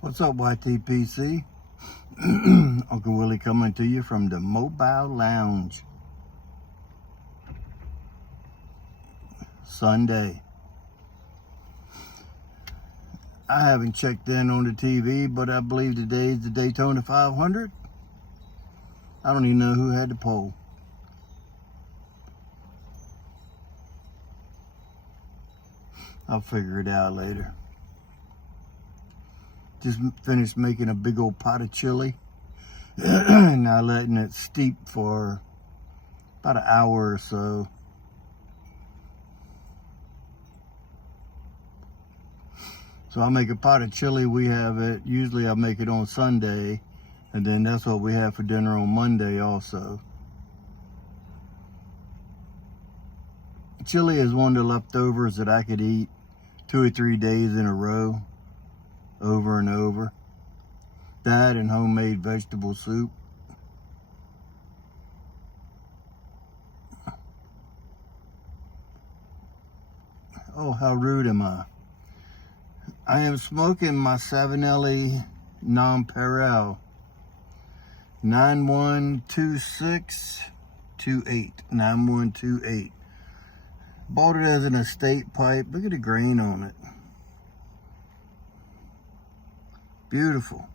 What's up, YTPC? Uncle Willie coming to you from the Mobile Lounge. Sunday. I haven't checked in on the TV, but I believe today is the Daytona 500. I don't even know who had the pole. I'll figure it out later. Just finished making a big old pot of chili. Now letting it steep for about an hour or so. So I make a pot of chili. We have it, usually I make it on Sunday, and then that's what we have for dinner on Monday also. Chili is one of the leftovers that I could eat 2 or 3 days in a row, over and over. That and homemade vegetable soup. Oh, how rude am I? I am smoking my Savinelli Nonpareil 912628. Bought it as an estate pipe. Look at the grain on it. Beautiful.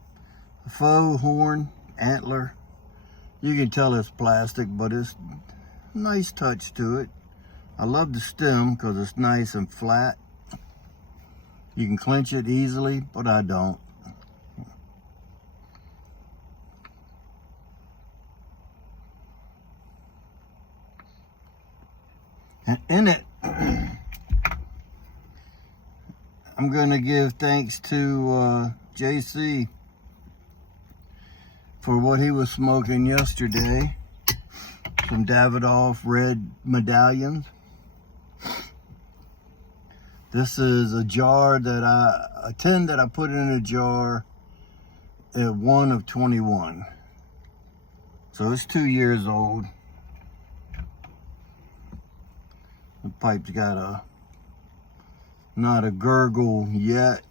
Faux horn, antler. You can tell it's plastic, but it's a nice touch to it. I love the stem because it's nice and flat. You can clench it easily, but I don't. And in it, I'm going to give thanks to JC for what he was smoking yesterday. Some Dadidoff red Medallions. This is a jar that a tin that I put in a jar at 1 of 21. So it's 2 years old. The pipe's got not a gurgle yet,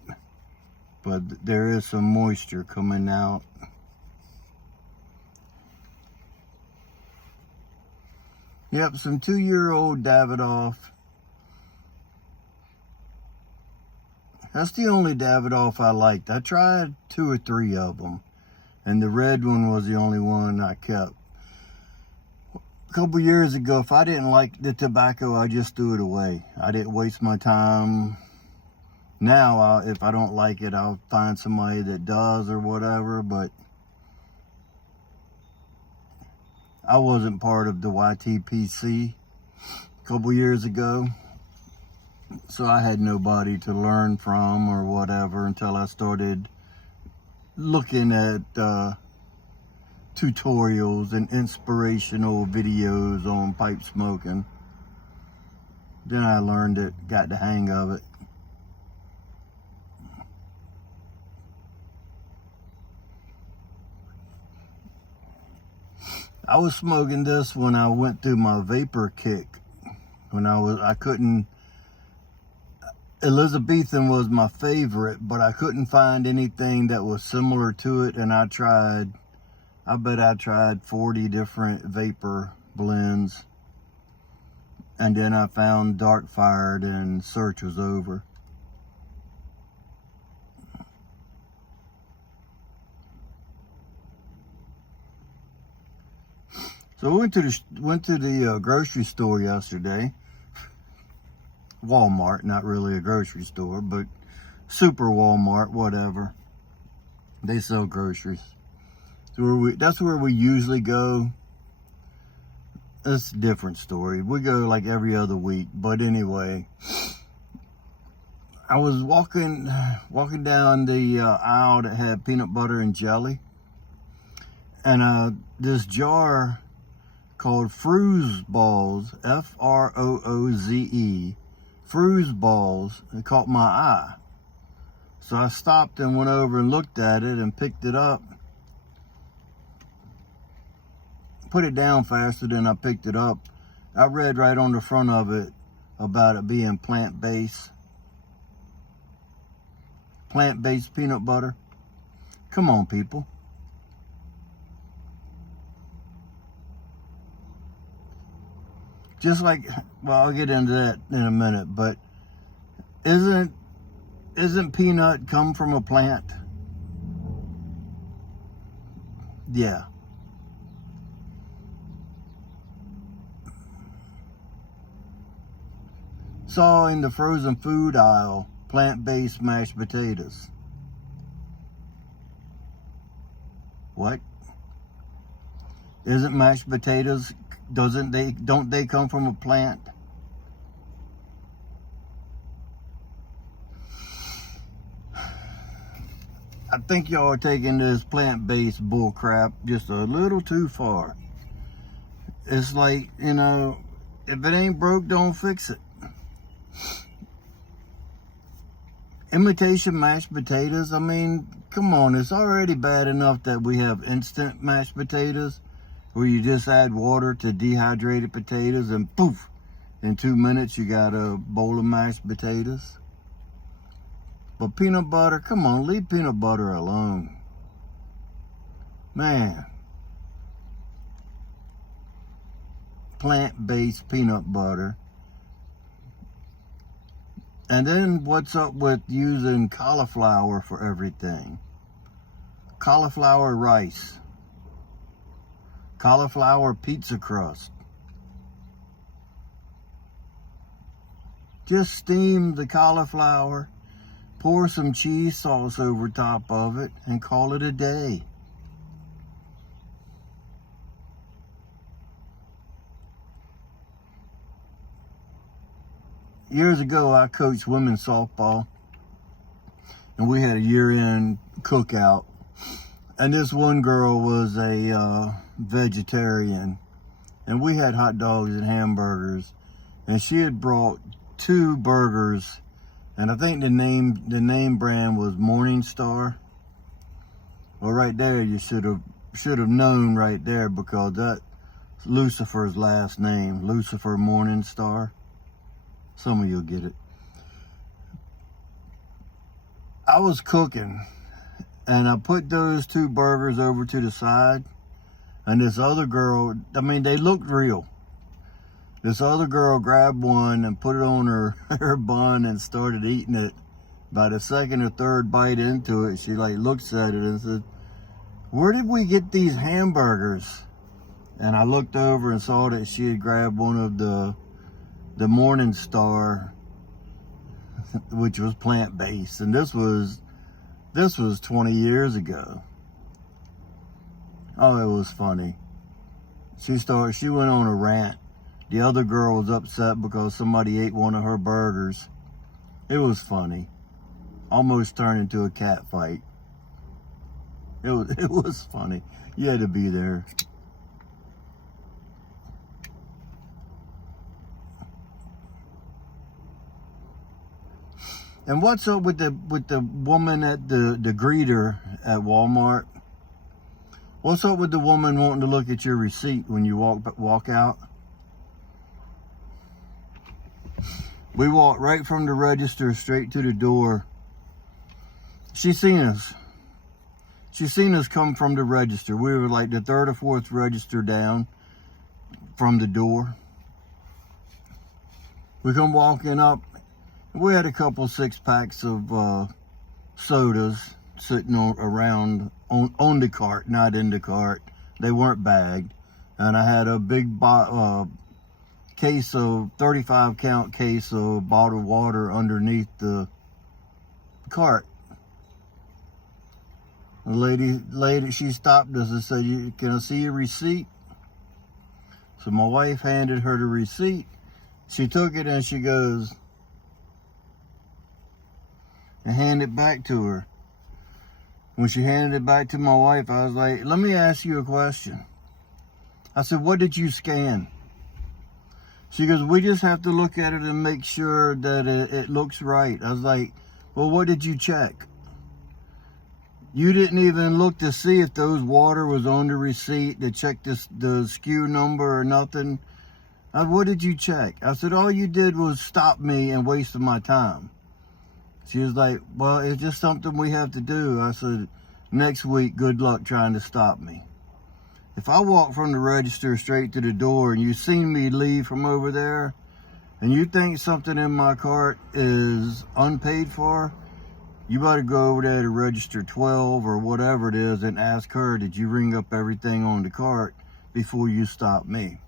but there is some moisture coming out. Yep, some 2-year-old Dadidoff. That's the only Dadidoff I liked. I tried 2 or 3 of them, and the red one was the only one I kept. A couple years ago, if I didn't like the tobacco, I just threw it away. I didn't waste my time. Now, if I don't like it, I'll find somebody that does or whatever, but I wasn't part of the YTPC a couple years ago. So I had nobody to learn from or whatever until I started looking at tutorials and inspirational videos on pipe smoking. Then I learned it, got the hang of it. I was smoking this when I went through my vapor kick. When I couldn't, Elizabethan was my favorite, but I couldn't find anything that was similar to it, and I bet I tried 40 different vapor blends, and then I found Dark Fired and search was over. So we went to the grocery store yesterday. Walmart, not really a grocery store, but super Walmart, whatever. They sell groceries. So that's where we usually go. It's a different story. We go like every other week, but anyway. I was walking down the aisle that had peanut butter and jelly, and this jar called Frooze Balls, Frooze, Frooze Balls, it caught my eye. So I stopped and went over and looked at it and picked it up. Put it down faster than I picked it up. I read right on the front of it about it being plant-based peanut butter. Come on, people. Just like, well, I'll get into that in a minute, but isn't peanut come from a plant? Yeah. Saw in the frozen food aisle, plant-based mashed potatoes. What? Isn't mashed potatoes, don't they come from a plant? I think y'all are taking this plant-based bull crap just a little too far. It's like, you know, if it ain't broke, don't fix it. Imitation mashed potatoes, I mean, come on, it's already bad enough that we have instant mashed potatoes where you just add water to dehydrated potatoes and poof, in 2 minutes you got a bowl of mashed potatoes. But peanut butter, come on, leave peanut butter alone. Man. Plant-based peanut butter. And then what's up with using cauliflower for everything? Cauliflower rice. Cauliflower pizza crust. Just steam the cauliflower, pour some cheese sauce over top of it, and call it a day. Years ago, I coached women's softball, and we had a year-end cookout. And this one girl was a vegetarian, and we had hot dogs and hamburgers, and she had brought 2 burgers, and I think the name brand was Morning Star. Well, right there, you should have known right there, because that's Lucifer's last name, Lucifer Morning Star. Some of you'll get it. I was cooking, and I put those 2 burgers over to the side, and this other girl, I mean, they looked real. This other girl grabbed one and put it on her bun and started eating it. By the second or third bite into it, she like looks at it and said, "Where did we get these hamburgers?" And I looked over and saw that she had grabbed one of the Morning Star, which was plant-based, and this was 20 years ago. Oh, it was funny. She went on a rant. The other girl was upset because somebody ate one of her burgers. It was funny. Almost turned into a cat fight. It was funny. You had to be there. And what's up with the woman at the greeter at Walmart? What's up with the woman wanting to look at your receipt when you walk out? We walked right from the register straight to the door. She seen us. She seen us come from the register. We were like the 3rd or 4th register down from the door. We come walking up. We had a couple 6-packs of sodas sitting around on the cart, not in the cart. They weren't bagged. And I had a big case of 35-count case of bottled water underneath the cart. The lady, she stopped us and said, "Can I see your receipt?" So my wife handed her the receipt. She took it and she goes, and handed it back to her. When she handed it back to my wife, I was like, "Let me ask you a question." I said, "What did you scan?" She goes, "We just have to look at it and make sure that it looks right." I was like, "Well, what did you check? You didn't even look to see if those water was on the receipt, to check the SKU number or nothing." What did you check? I said, "All you did was stop me and wasted my time." She was like, "Well, it's just something we have to do." I said, next week, good luck trying to stop me. If I walk from the register straight to the door and you seen me leave from over there and you think something in my cart is unpaid for, you better go over there to register 12 or whatever it is and ask her, did you ring up everything on the cart before you stop me?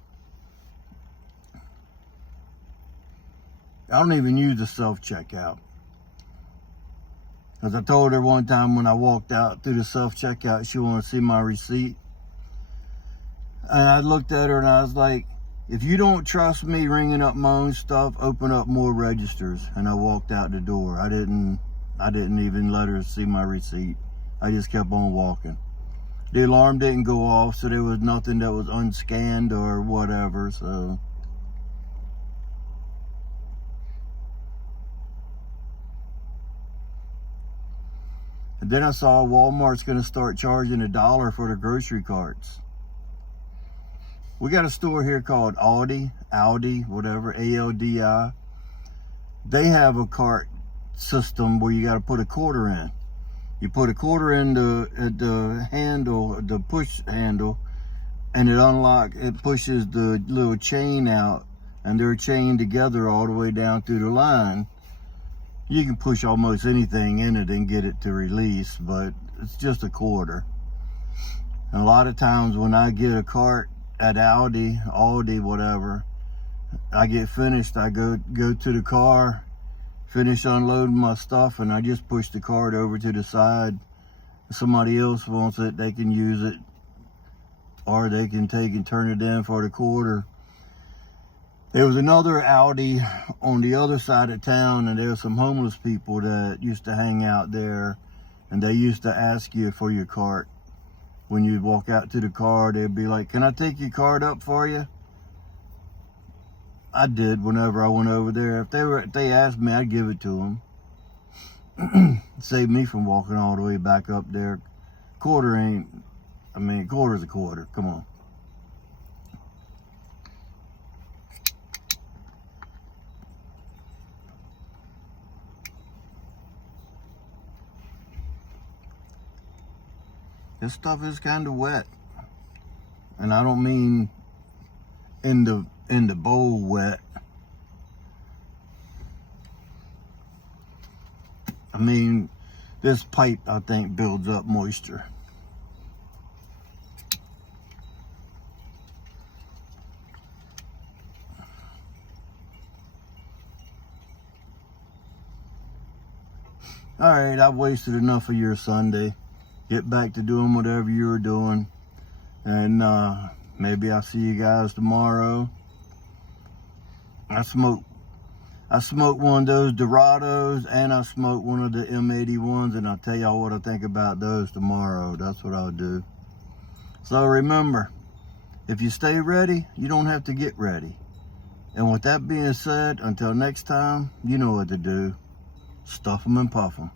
I don't even use the self-checkout. Because I told her one time when I walked out through the self-checkout, she wanted to see my receipt. And I looked at her and I was like, if you don't trust me ringing up my own stuff, open up more registers. And I walked out the door. I didn't even let her see my receipt. I just kept on walking. The alarm didn't go off, so there was nothing that was unscanned or whatever, so. And then I saw Walmart's gonna start charging $1 for the grocery carts. We got a store here called Aldi, whatever, A-L-D-I. They have a cart system where you got to put a quarter in. You put a quarter in the handle, the push handle, and it pushes the little chain out, and they're chained together all the way down through the line. You can push almost anything in it and get it to release, but it's just a quarter. And a lot of times when I get a cart at Aldi, whatever, I get finished, I go to the car, finish unloading my stuff, and I just push the cart over to the side. If somebody else wants it, they can use it, or they can take and turn it in for the quarter. There was another Aldi on the other side of town, and there were some homeless people that used to hang out there, and they used to ask you for your cart. When you'd walk out to the car, they'd be like, can I take your cart up for you? I did whenever I went over there. If they asked me, I'd give it to them. Save me from walking all the way back up there. Quarter's a quarter. Come on. This stuff is kind of wet, and I don't mean in the bowl wet. I mean, this pipe, I think, builds up moisture. All right, I've wasted enough of your Sunday. Get back to doing whatever you were doing, and maybe I'll see you guys tomorrow. I smoked one of those Dorados, and I smoked one of the M81s, and I'll tell y'all what I think about those tomorrow. That's what I'll do. So remember, if you stay ready, you don't have to get ready. And with that being said, until next time, you know what to do. Stuff them and puff them.